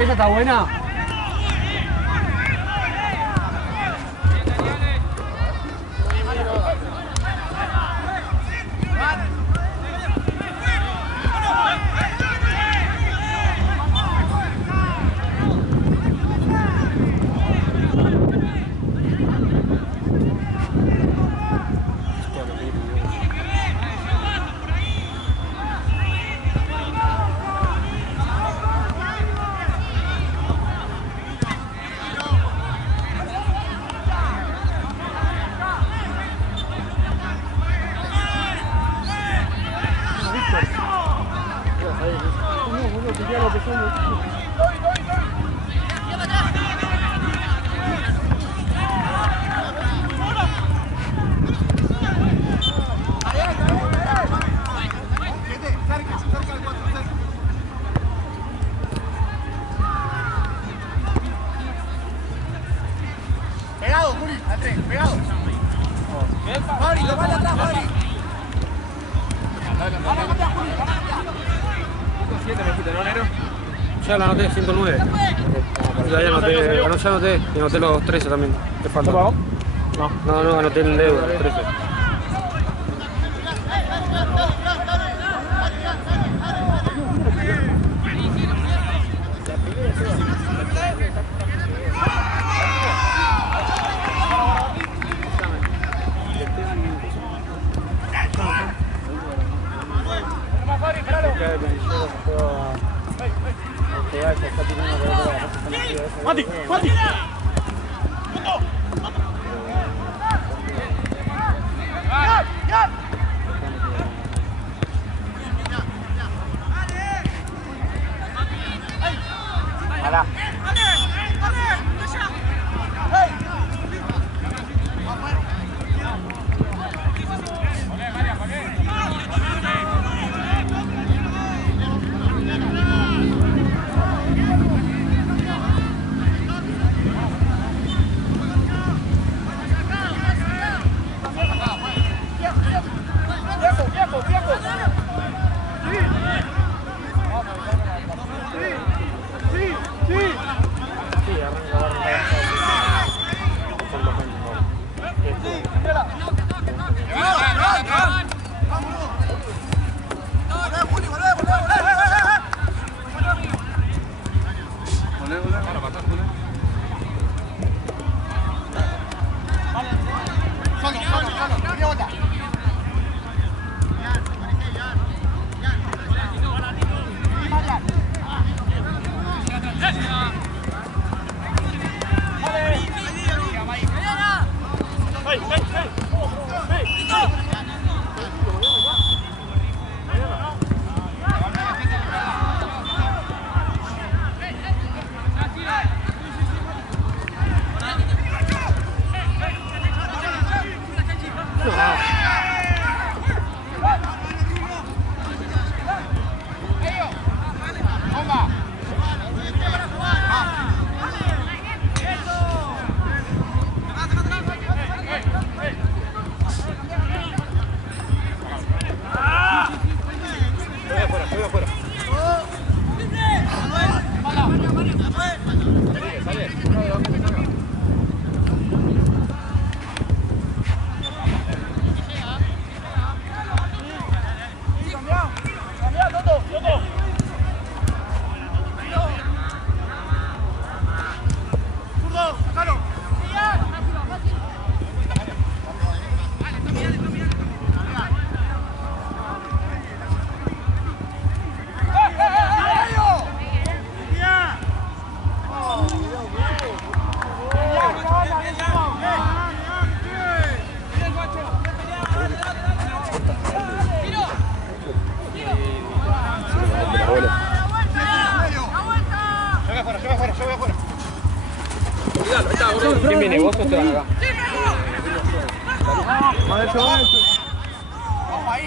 Esa está buena. Pegado, Juli, Andrés, pegado. Fabri, lo manda atrás, Fabri. Ya la anoté, 109. Ya anoté, y anoté los 13 también. ¿Te falta? ¿No? No, anoté el dedo, los 13. ¡Mati! ¡Mati! ¿Quién viene? ¿Vos o Esteban acá? Ojo ahí,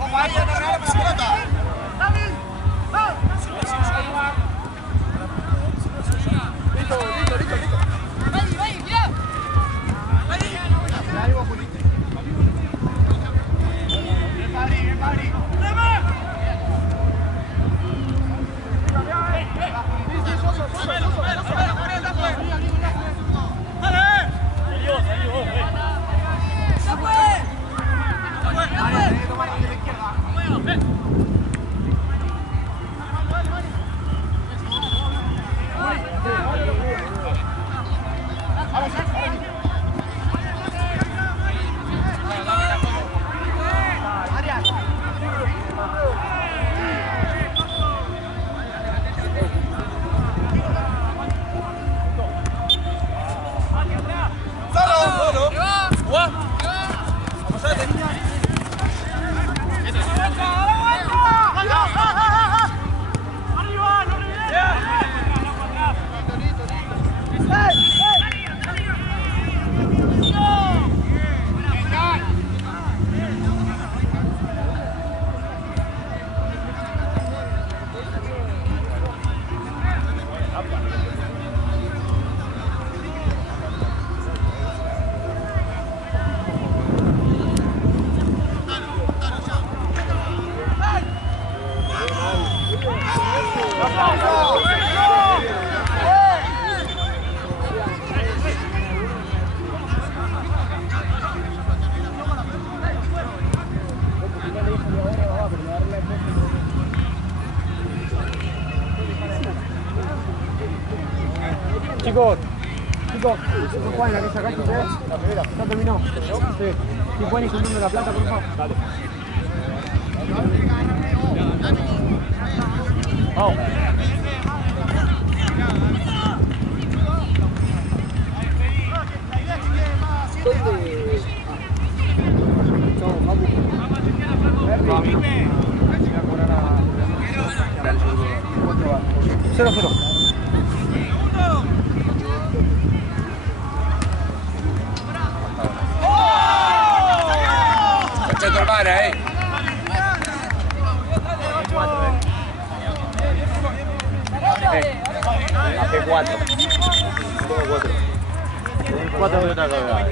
Ojo ahí, ya no regala la pelota. Listo. Bien, Fabri. Chicos, ¿cuál es la que sacaste ustedes? La primera. ¿Ya terminó? Sí. ¿Y pueden ir juntando la plata, por favor? Dale. Vamos. Cero, cero. Centro al mare, AP4. 4 de otra cosa.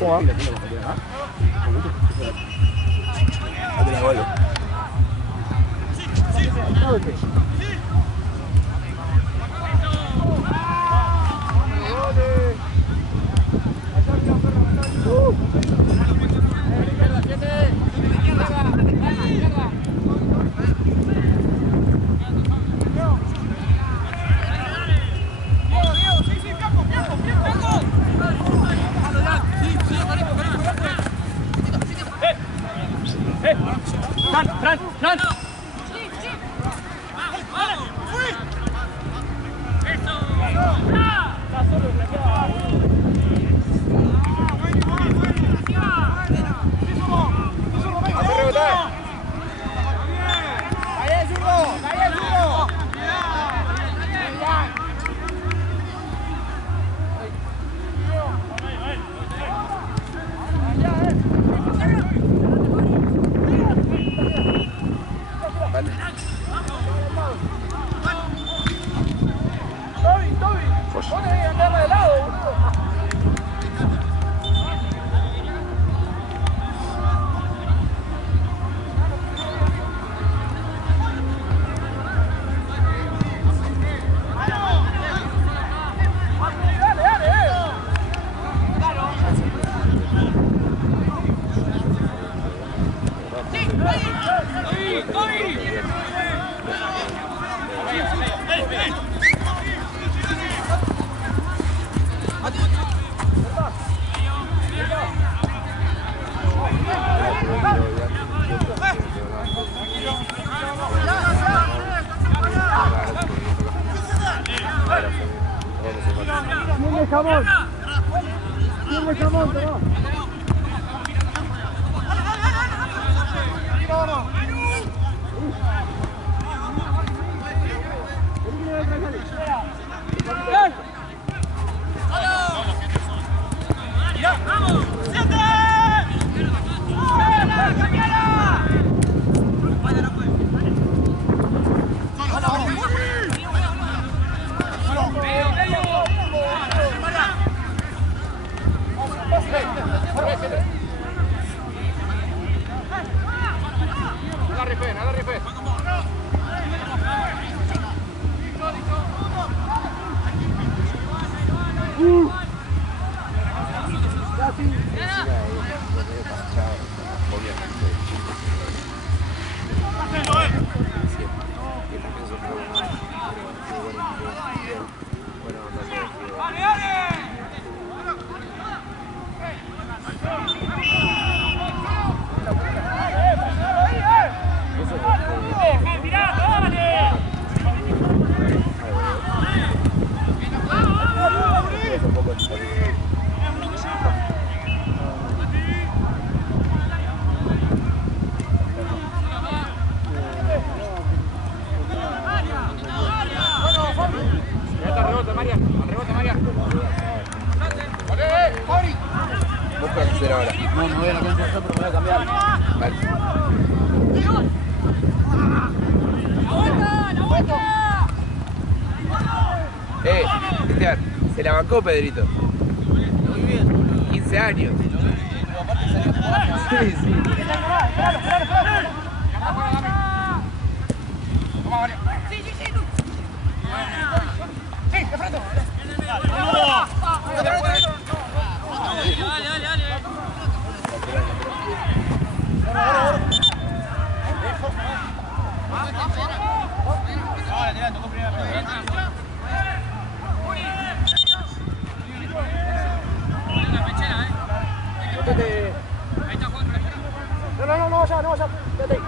Date la vuelta. Jamón. Tiene jamón, te va. ¡Vamos! ¡Siete! No, no voy a la cancha, pero me voy a cambiar. Vale. Cristian, se la bancó Pedrito. Muy bien. 15 años. Sí, sí. No vaya, vete ahí.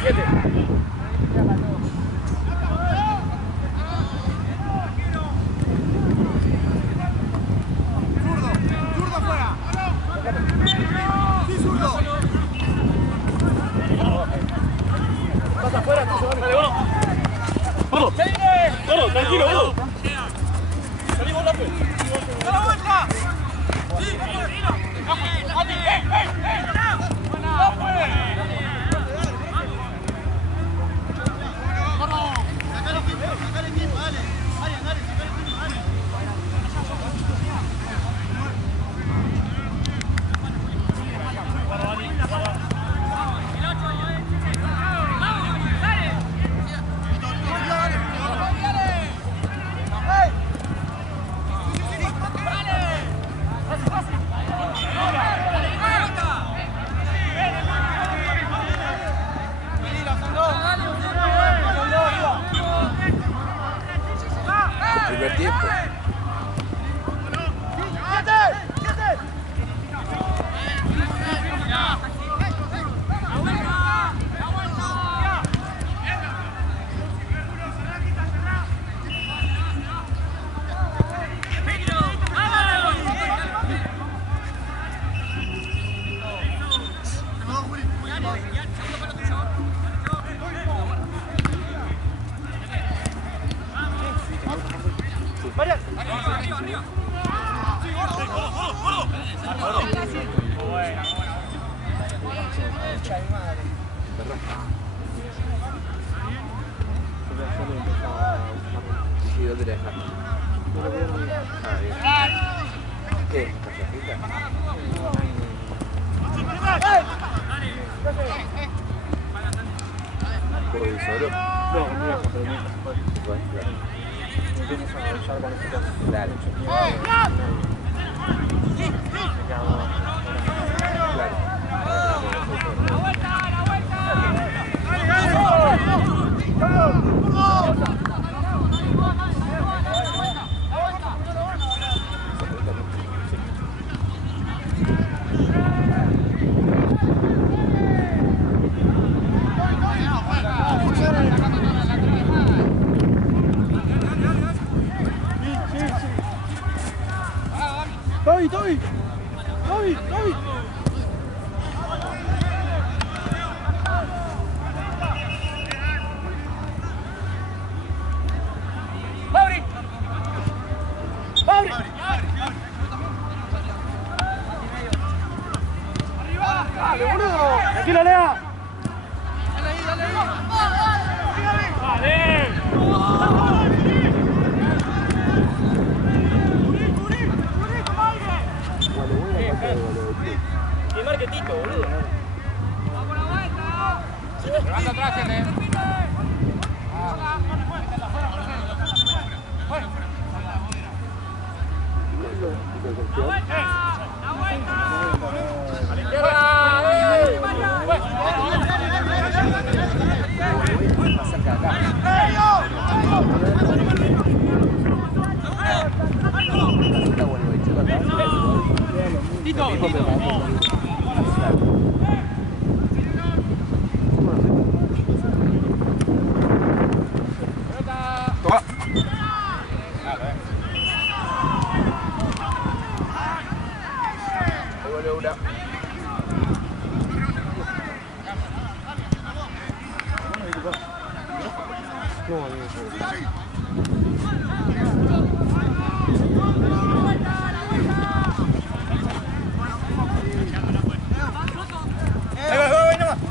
7. Zurdo fuera. Sí, zurdo. Vas afuera, tú se va. Vamos. Vamos, tranquilo, vamos. Salimos rápido. ¡Da la vuelta! ¡Sí! te la dejas? No lo veo nadie. Ah, bien. ¿Qué? ¿Tarjetita? ¿Puedo ir solo? No, con mi vieja, pero mi hija. Bueno, claro. No tienes a usar con este caso. Claro. ¡Toby, Toby! ¡Toby, Toby! ¡Fabri! ¡Fabri! ¡Dale, boludo! ¡Tranquilo, Lea! ¡Qué marquetito, boludo! Levanta atrás, gente. A la izquierda. Más cerca de acá. Tito. No, amigo.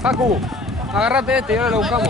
Facu, agárrate este y ahora lo buscamos.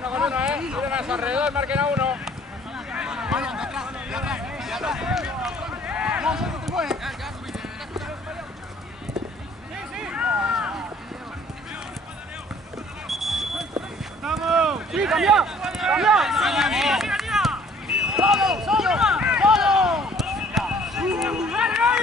Uno con uno, miren a su alrededor, marquen a uno. ¡Vamos! ¡Sí, cambiá! ¡Cambiá! ¡Solo! ¡Solo! ¡Solo! ¡Dale,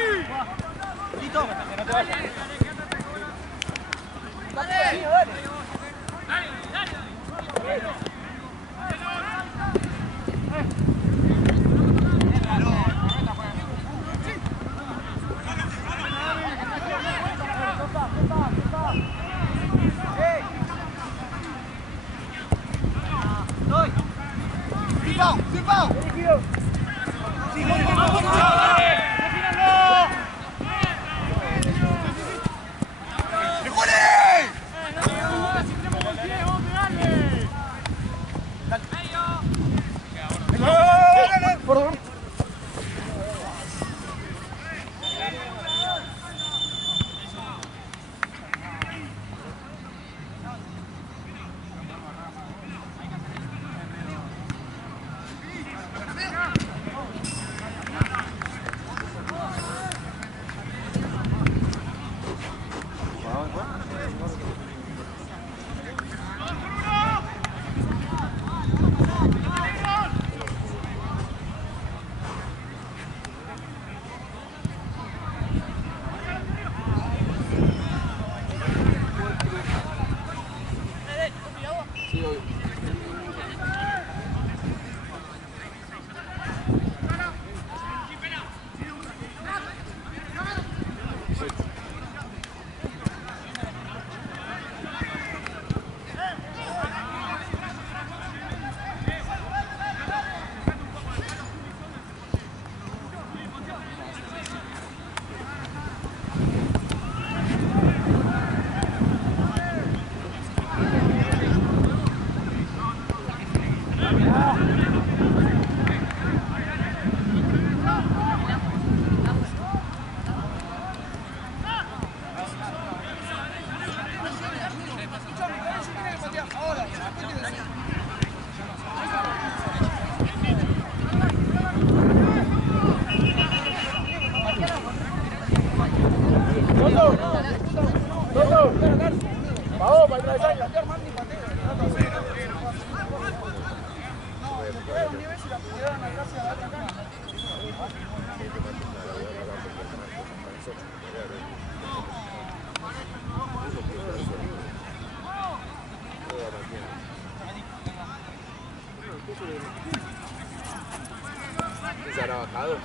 ¿Se habrá bajado?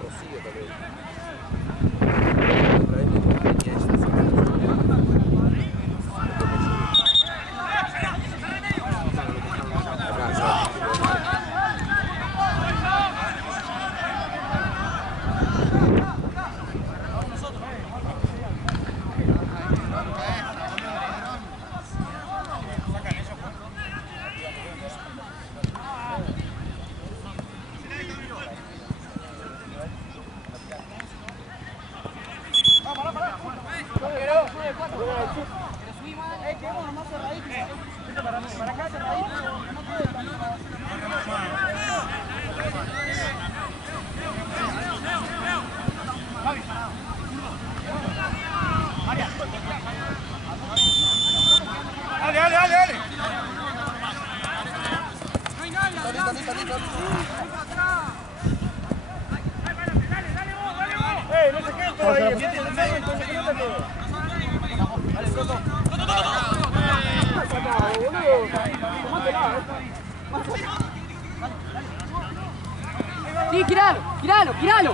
Rocío también. Sí, giralo, giralo, giralo.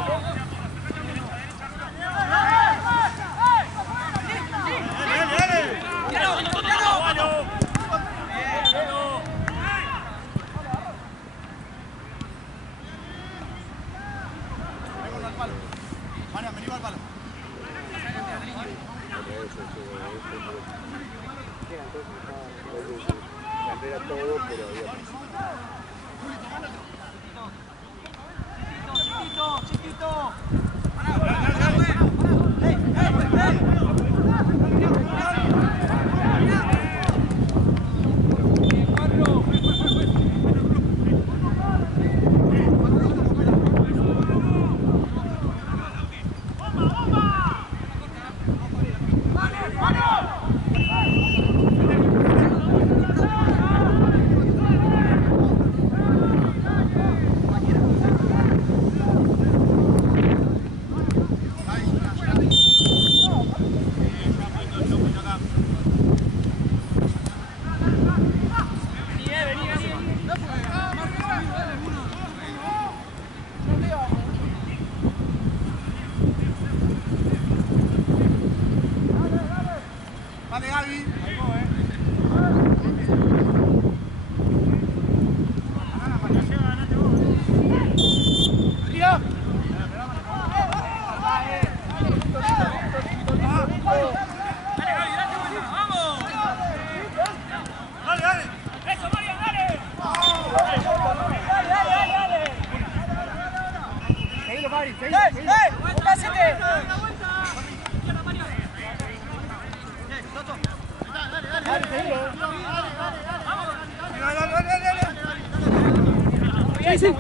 Sí, sí.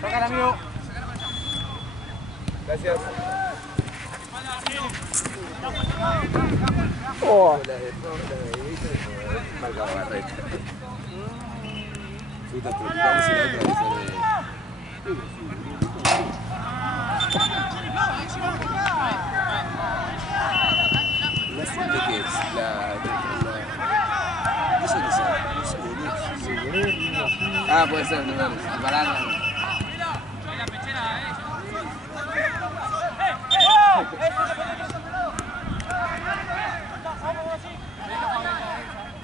Sacar, amigo. Gracias. Oh. Marca Barreta. Frutas tropicales y la otra que sale. La fruta que es eso que es. Ah, puede ser, no, banana.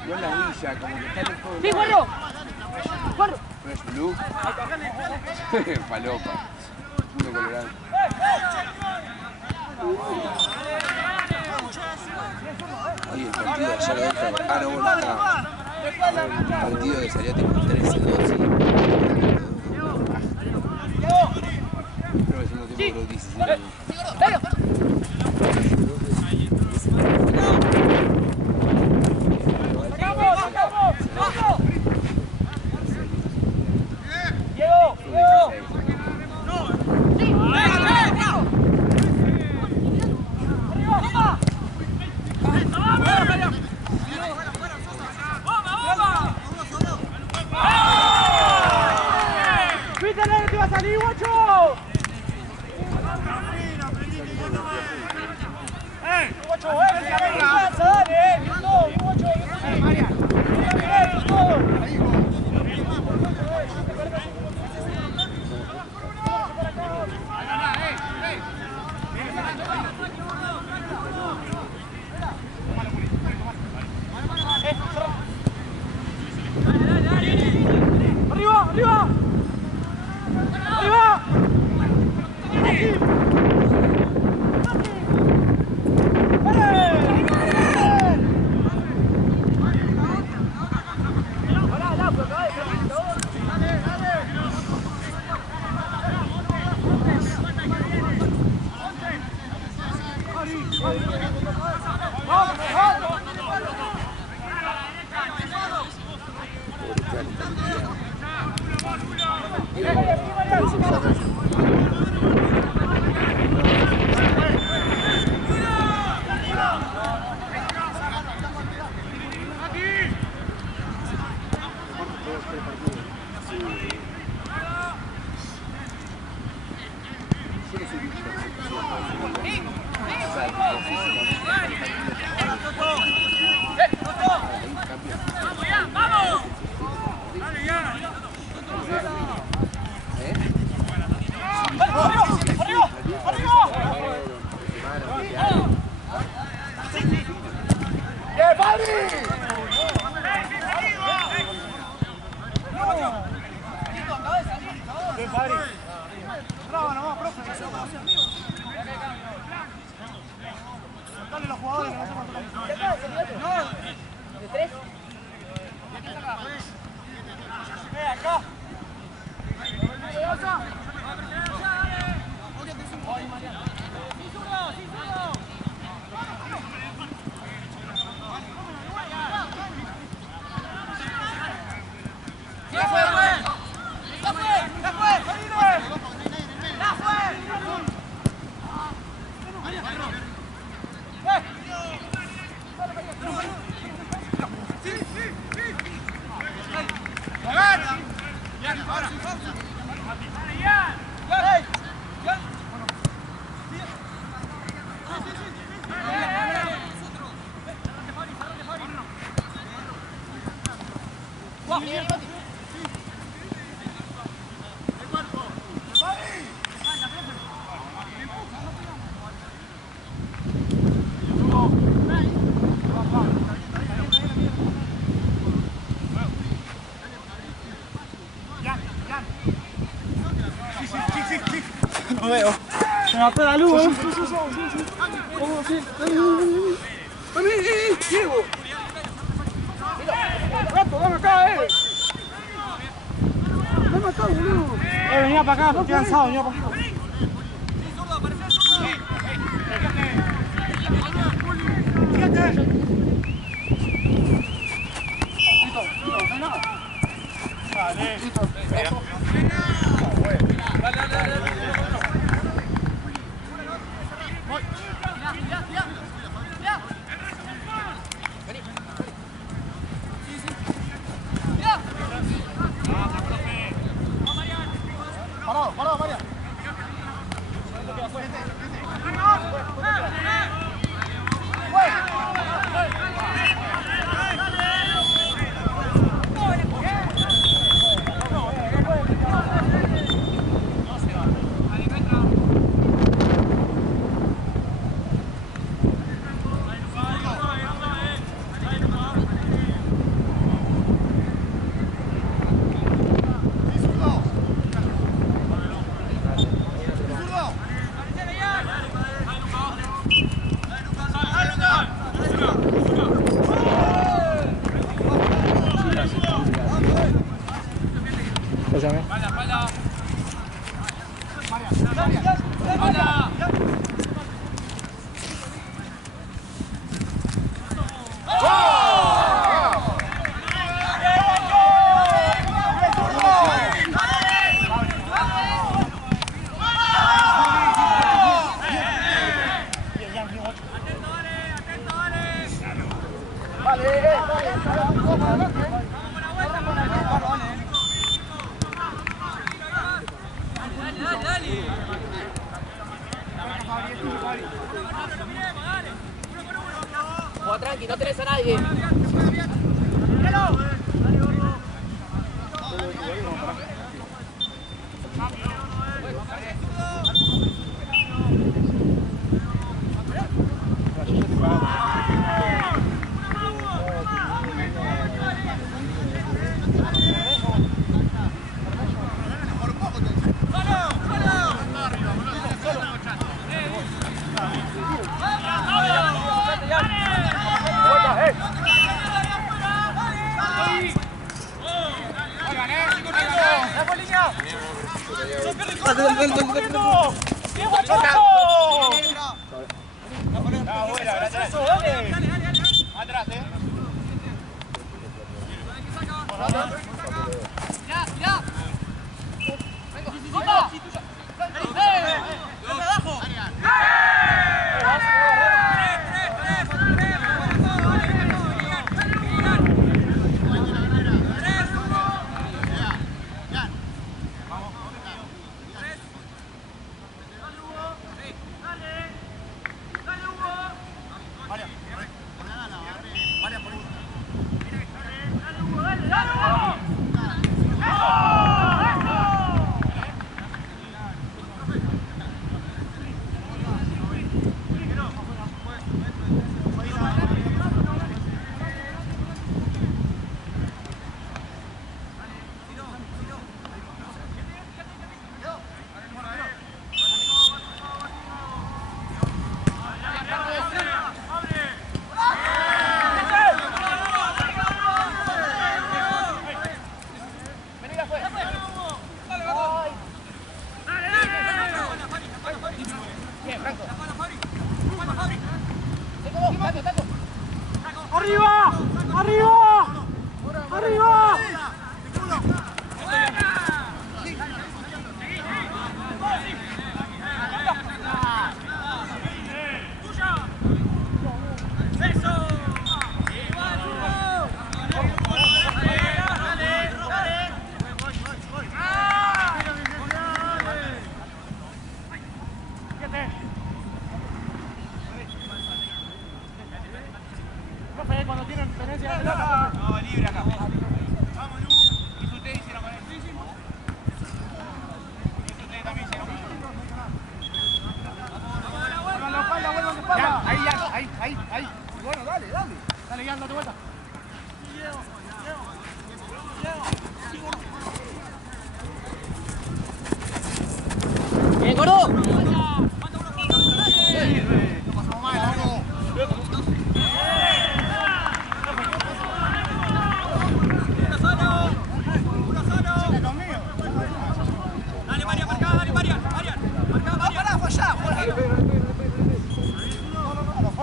No es la villa, como que está en el juego. ¡Sí, Juanro! ¡Juanro! Fresh Blue. Palopa. Uno colorado. Oye, el partido de ayer de esto. Ah, no, bueno, acá. El partido que salió tipo 13-2 creo que es un tiempo 16 años. Bien, Padre. Bravo nomás, profe. Dale los jugadores que no somos todos. ¿De 3? Acá. No veo. Se me apega la luz, Diego! ¡Rato, dame acá, ¡Dame acá, boludo! Venía para acá, estoy cansado, venía para acá. Parado, María. Juega tranqui, no tenés a nadie. ¡Dale! ¡Arriba! ¡Arriba! ¡Arriba! Cuando tienen tenencia de pelota. No, libre acá. Vamos, Lu. Y ustedes hicieron con él. Sí, sí. Y ustedes también hicieron con él. Vuelvan de espalda, vuelvan de espalda. Ahí, ahí. Bueno, dale. Dale, ya, date vuelta. ¡Bien, gordo!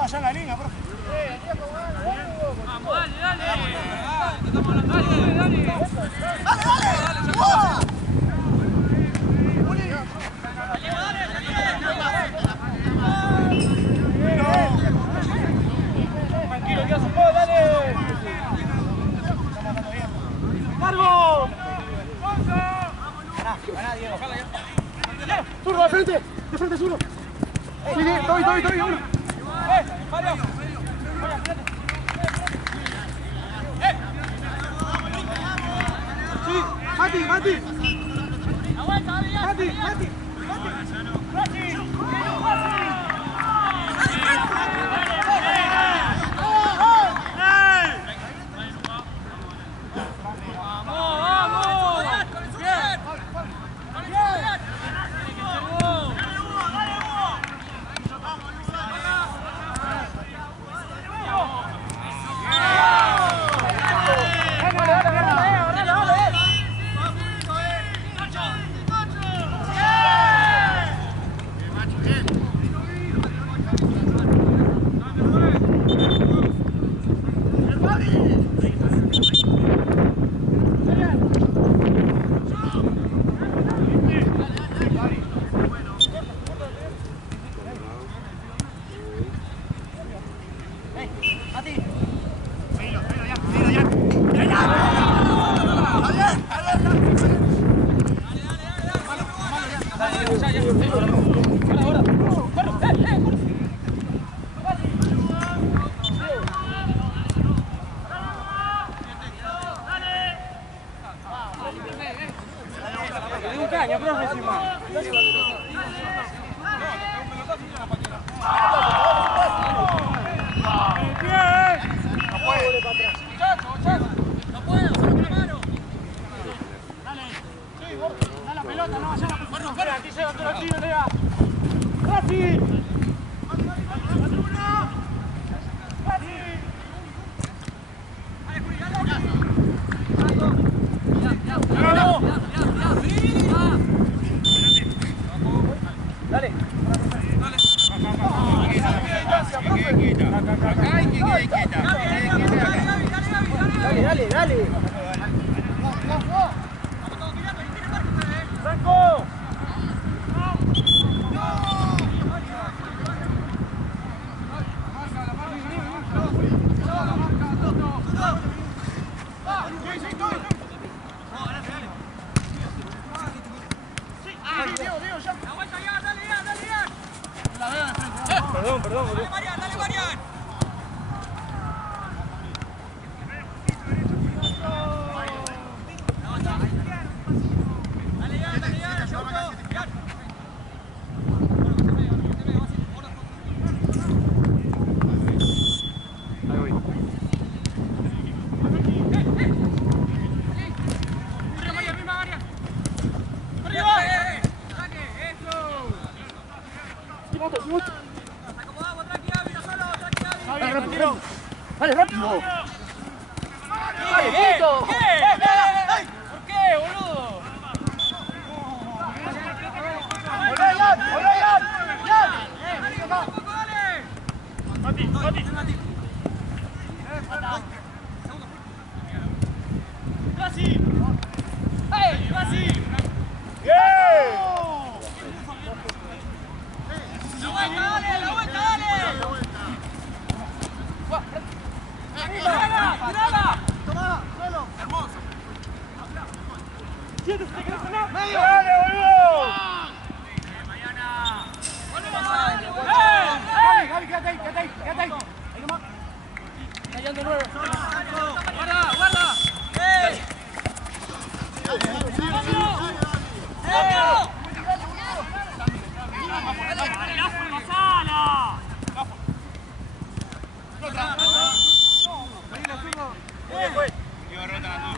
Allá en la línea, profe. Vamos, dale. Dale. Tranquilo, ya se puede, dale. ¡Largo! Ganá, Diego. Zurdo, de frente, zurdo. Sí, estoy, uno. Mario. Sí, Mati. Aguanta, Mati. Dale. Franco. Perdón, boludo. Dale, Marian. Dale, rápido. ¡Dale, quieto! ¿Por qué, boludo? Mati, Mati. Casi. ¡Hey! ¡Casi! ¡Bien! ¡La vuelta, dale! ¡La vuelta, dale! ¡Tirala! ¡Tirala! Tomá, solo. ¡Hermoso! ¡Medio! ¡Dale, boludo! ¡Mañana! Gaby, Gaby, quédate ahí, quédate ahí, quédate ahí. Ahí nomás. Callando nuevo. ¡Guarda, guarda! ¡Ey! ¡Cambio! ¡Pasala! Iba rota las dos.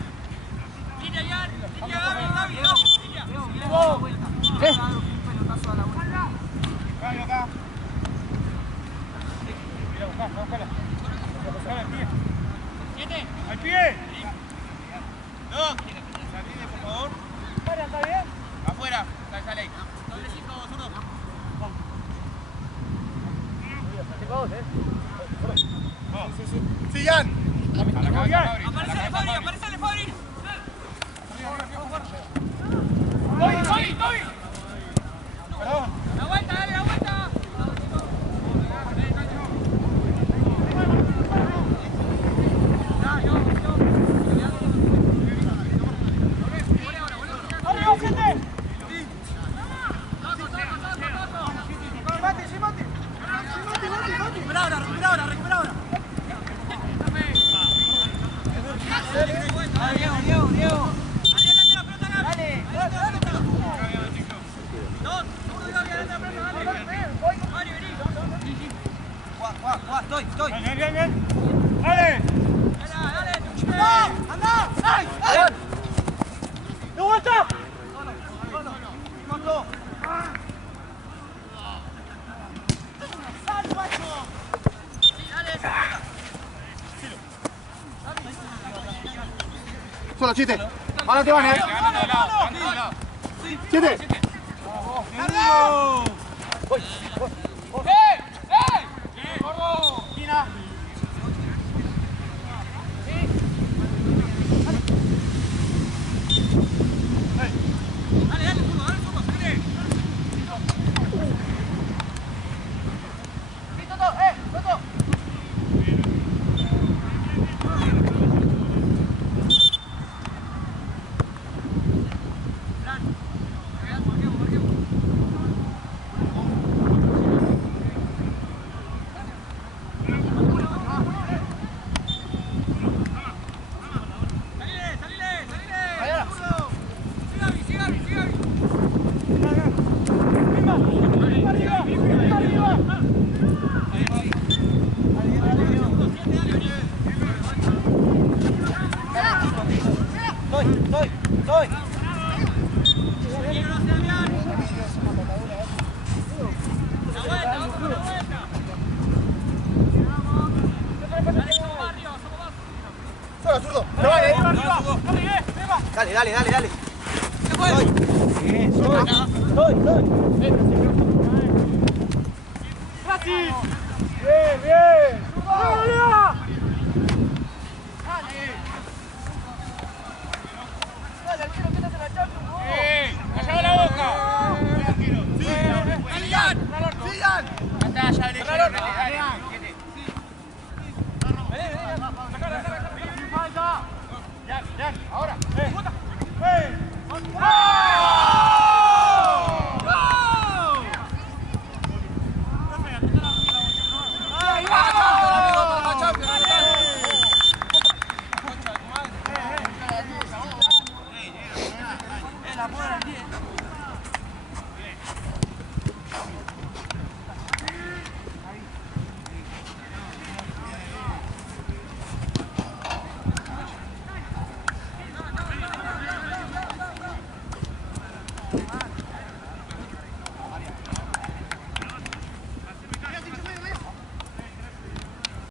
¡Línea, Ian! ¡Línea, Gaby! ¡Línea! ¿Qué? Gaby, acá. Mira, buscala. Buscala al pie. ¡Siete! ¡Al pie! No. Salide, por favor. ¿Está bien? Afuera. Sale ahí. Doble 5, zurdo. Sí, Jan. A la cabeza, Fabri. ¡Aparecele, Fabri! ¡Aparecele, Fabri! ¡Toby! Perdón. ¡La vuelta, dale, la vuelta! Recupera ahora. Diego. ¡Adelante la pelota, Gaby! Dale. ¡Dos! ¡Seguro, Gaby! ¡Adelante la pelota, dale! ¡Mari, vení! Estoy. Bien. ¡Dale! ¡Dale! ¡Anda! ¡Ay! ¡De vuelta! Solo, chiste. Ahora te van, Ganando de lado. Chiste. ¡Gordo! ¡Pina! ¡Dale, zurdo, salile! ¡Toto! Estoy. Solo, zurdo. Te van, Dale. Bien.